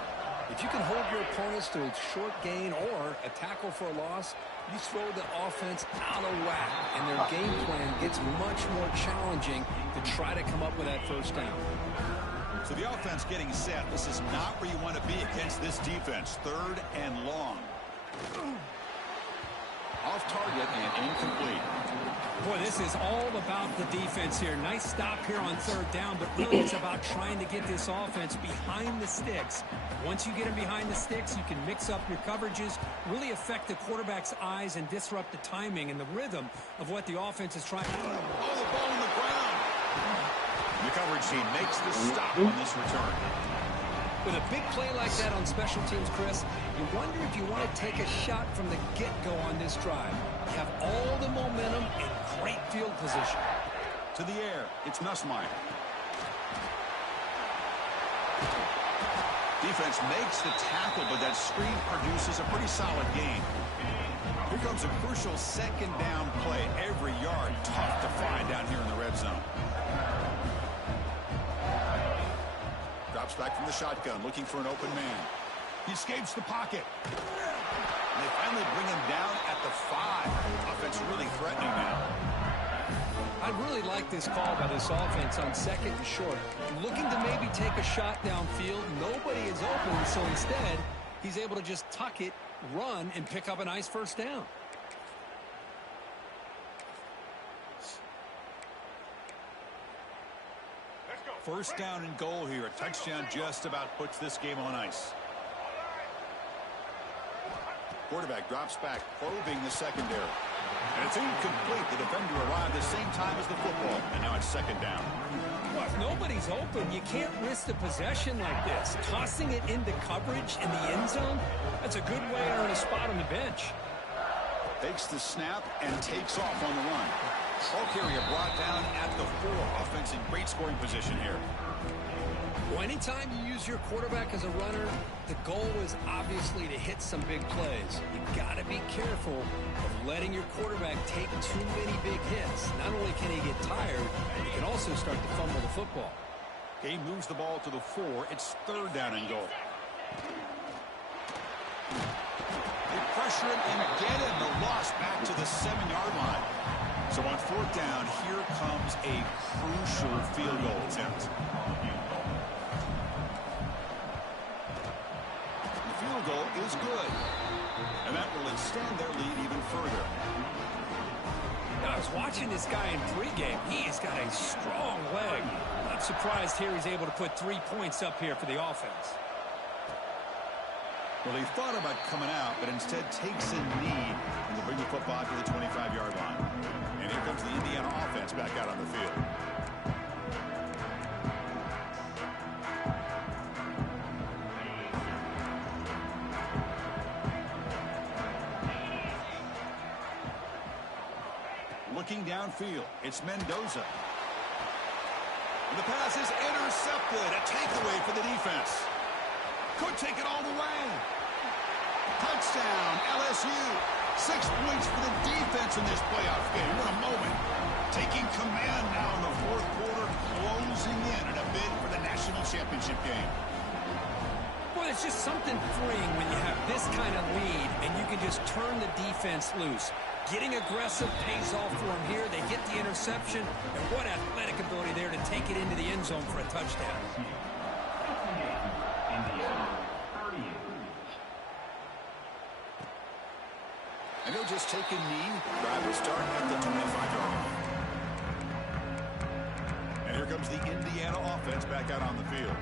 If you can hold your opponents to a short gain or a tackle for a loss, you throw the offense out of whack, and their game plan gets much more challenging to try to come up with that 1st down. So the offense getting set. This is not where you want to be against this defense. 3rd and long. Off target and incomplete. Boy, this is all about the defense here. Nice stop here on 3rd down, but really it's about trying to get this offense behind the sticks. Once you get them behind the sticks, you can mix up your coverages, really affect the quarterback's eyes and disrupt the timing and the rhythm of what the offense is trying to do. Oh, the ball on the ground. The coverage team makes the stop on this return. With a big play like that on special teams, Chris, you wonder if you want to take a shot from the get-go on this drive. You have all the momentum and great field position. To the air, it's Nussmeier. Defense makes the tackle, but that screen produces a pretty solid gain. Here comes a crucial 2nd down play. Every yard tough to find down here in the red zone. Drops back from the shotgun, looking for an open man. He escapes the pocket. And they finally bring him down at the 5. Offense really threatening now. I really like this call by this offense on 2nd and short. Looking to maybe take a shot downfield. Nobody is open, so instead, he's able to just tuck it, run, and pick up a nice 1st down. First down and goal here. A touchdown just about puts this game on ice. Quarterback drops back, probing the secondary. And it's incomplete. The defender arrived the same time as the football. And now it's second down. Well, if nobody's open, you can't risk the possession like this. Tossing it into coverage in the end zone, that's a good way to earn a spot on the bench. Takes the snap and takes off on the run. Ball carrier brought down at the 4. Offense in great scoring position here. Well, anytime you use your quarterback as a runner, the goal is obviously to hit some big plays. You've got to be careful of letting your quarterback take too many big hits. Not only can he get tired, he can also start to fumble the football. He moves the ball to the 4. It's third down and goal. They pressure him and get him. The loss back to the 7-yard line. So on fourth down, here comes a crucial field goal attempt. The field goal is good. And that will extend their lead even further. Now, I was watching this guy in pregame. He has got a strong leg. Not surprised here he's able to put 3 points up here for the offense. Well, he thought about coming out, but instead takes a knee and will bring the football to the 25-yard line. And here comes the Indiana offense back out on the field. Looking downfield, it's Mendoza. And the pass is intercepted. A takeaway for the defense. Could take it all the way. Touchdown, LSU. 6 points for the defense in this playoff game. What a moment. Taking command now in the fourth quarter, closing in a bid for the national championship game. Well, it's just something freeing when you have this kind of lead and you can just turn the defense loose. Getting aggressive pays off for them here. They get the interception, and what athletic ability there to take it into the end zone for a touchdown. And he'll just take a knee, drive to start at the 25-yard line. And here comes the Indiana offense back out on the field.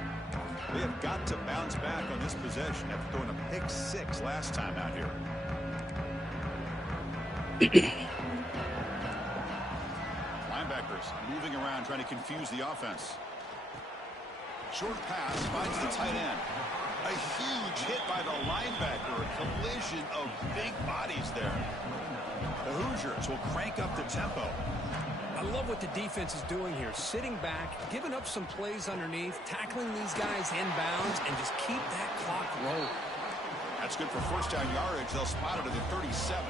They have got to bounce back on this possession after throwing a pick 6 last time out here. Linebackers moving around trying to confuse the offense. Short pass finds the tight end. A huge hit by the linebacker. A collision of big bodies there. The Hoosiers will crank up the tempo. I love what the defense is doing here. Sitting back, giving up some plays underneath, tackling these guys inbounds, and just keep that clock rolling. That's good for first down yardage. They'll spot it at the 37.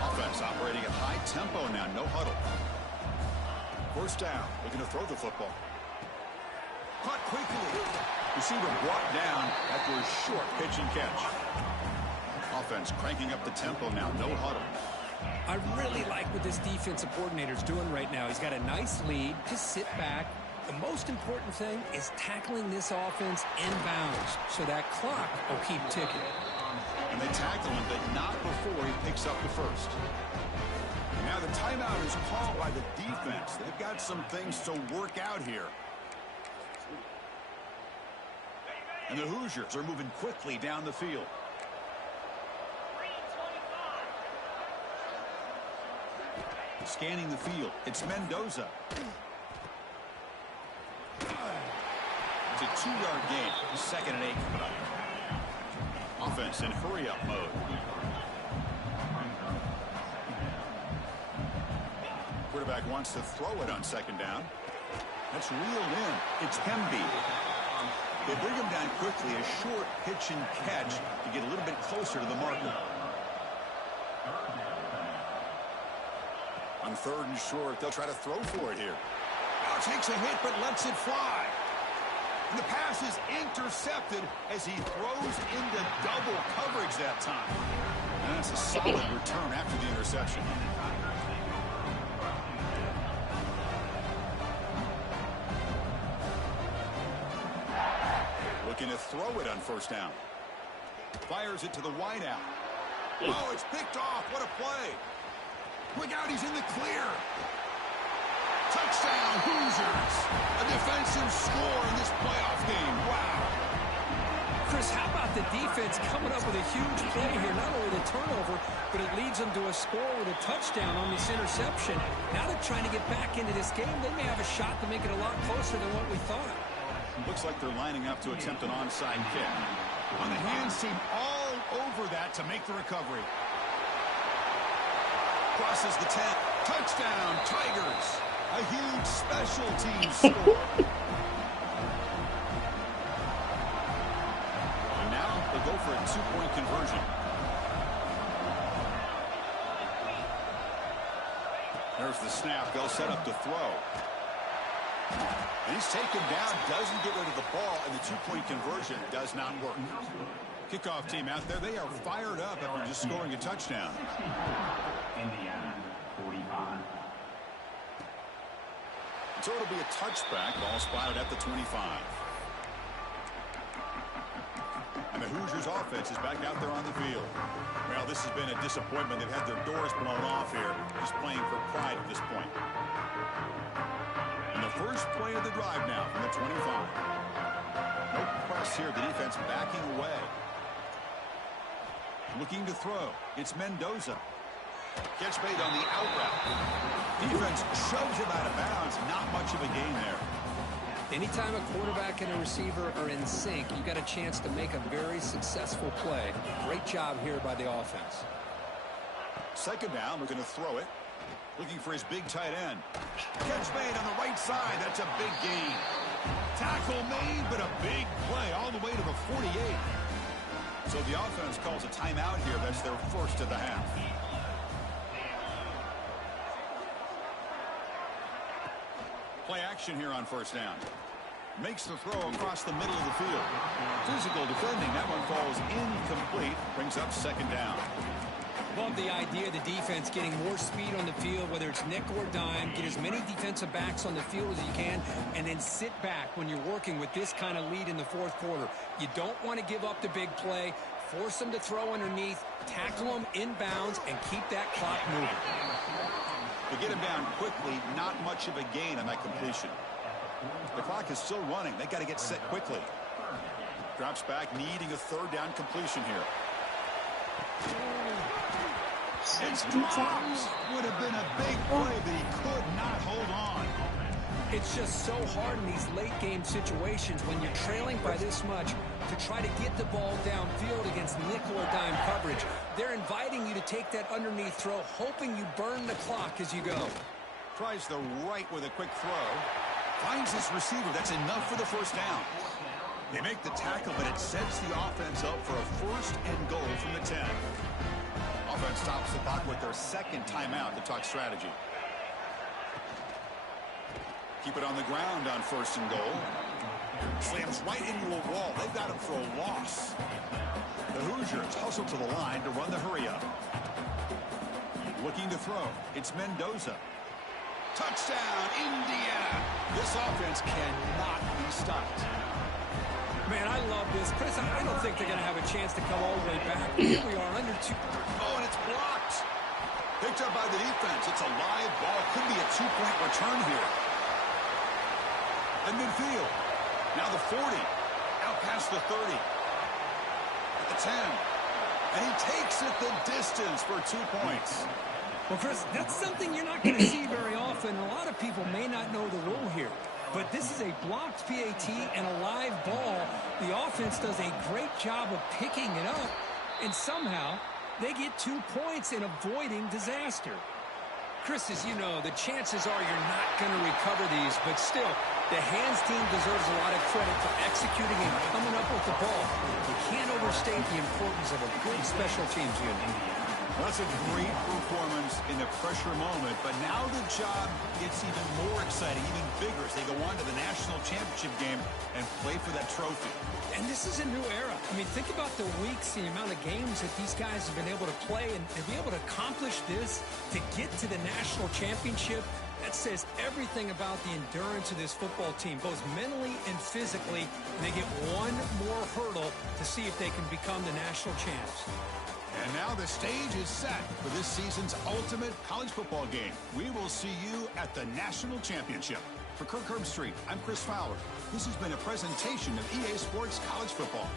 Offense operating at high tempo now. No huddle. First down. Looking to throw the football. Caught quickly. Receiver brought down after a short pitch and catch. Offense cranking up the tempo now. No huddle. I really like what this defensive coordinator's doing right now. He's got a nice lead. Just sit back. The most important thing is tackling this offense inbounds so that clock will keep ticking. And they tackle him, but not before he picks up the first. And now the timeout is called by the defense. They've got some things to work out here. And the Hoosiers are moving quickly down the field. Scanning the field, it's Mendoza. It's a 2-yard gain. 2nd and 8 coming up. Offense in hurry-up mode. Quarterback wants to throw it on 2nd down. That's reeled in. It's Hemby. They bring him down quickly. A short pitch and catch to get a little bit closer to the marker. On 3rd and short, they'll try to throw for it here. Now takes a hit but lets it fly. And the pass is intercepted as he throws into double coverage that time. And that's a solid return after the interception. Looking to throw it on 1st down. Fires it to the wideout. Oh, it's picked off. What a play. Look out, he's in the clear. Touchdown, Hoosiers. A defensive score in this playoff game. Wow. Chris, how about the defense coming up with a huge play here? Not only the turnover, but it leads them to a score with a touchdown on this interception. Now they're trying to get back into this game. They may have a shot to make it a lot closer than what we thought. Looks like they're lining up to attempt an onside kick. On the hands team all over that to make the recovery. Crosses the 10. Touchdown, Tigers. A huge special team score. And now they'll go for a 2-point conversion. There's the snap. They'll set up to throw. And he's taken down, doesn't get rid of the ball, and the 2-point conversion does not work. Kickoff team out there, they are fired up after just scoring a touchdown. Indiana, 45. So it'll be a touchback, ball spotted at the 25. And the Hoosiers offense is back out there on the field. Well, this has been a disappointment. They've had their doors blown off here, just playing for pride at this point. And the first play of the drive now from the 25. No press here. The defense backing away. Looking to throw. It's Mendoza. Catch made on the out route. Defense shoves him out of bounds. Not much of a gain there. Anytime a quarterback and a receiver are in sync, you got a chance to make a very successful play. Great job here by the offense. Second down, we're going to throw it. Looking for his big tight end. Catch made on the right side. That's a big gain. Tackle made, but a big play all the way to the 48. So the offense calls a timeout here. That's their first of the half. Play action here on first down. Makes the throw across the middle of the field. Physical defending. That one falls incomplete. Brings up second down. Love the idea of the defense getting more speed on the field, whether it's nickel or dime. Get as many defensive backs on the field as you can, and then sit back when you're working with this kind of lead in the fourth quarter. You don't want to give up the big play. Force them to throw underneath, tackle them inbounds, and keep that clock moving. To get him down quickly, not much of a gain on that completion. The clock is still running. They got to get set quickly. Drops back, needing a third down completion here. It's drops. Would have been a big play, but he could not hold on. It's just so hard in these late game situations when you're trailing by this much to try to get the ball downfield against nickel or dime coverage. They're inviting you to take that underneath throw, hoping you burn the clock as you go. Tries the right with a quick throw. Finds his receiver. That's enough for the first down. They make the tackle, but it sets the offense up for a first and goal from the 10. Offense stops the clock with their second timeout to talk strategy. Keep it on the ground on first and goal. Slams right into a wall. They've got him for a loss. The Hoosiers hustle to the line to run the hurry up. Looking to throw. It's Mendoza. Touchdown, Indiana. This offense cannot be stopped. Man, I love this. Chris, I don't think they're going to have a chance to come all the way back. Here we are under 2. Oh, and it's blocked. Picked up by the defense. It's a live ball. Could be a 2-point return here. At midfield. Now the 40. Out past the 30. At the 10. And he takes it the distance for 2 points. Well, Chris, that's something you're not going to see very often. A lot of people may not know the rule here. But this is a blocked PAT and a live ball. The offense does a great job of picking it up. And somehow, they get 2 points in avoiding disaster. Chris, as you know, the chances are you're not going to recover these. But still, the hands team deserves a lot of credit for executing and coming up with the ball. You can't overstate the importance of a good special teams unit. Well, that's a great performance in the pressure moment, but now the job gets even more exciting, even bigger as they go on to the national championship game and play for that trophy. And this is a new era. I mean, think about the weeks, the amount of games that these guys have been able to play, and to be able to accomplish this, to get to the national championship, That says everything about the endurance of this football team, both mentally and physically. And they get one more hurdle to see if they can become the national champs. And now the stage is set for this season's ultimate college football game. We will see you at the national championship. For Kirk Herbstreit, I'm Chris Fowler. This has been a presentation of EA Sports College Football.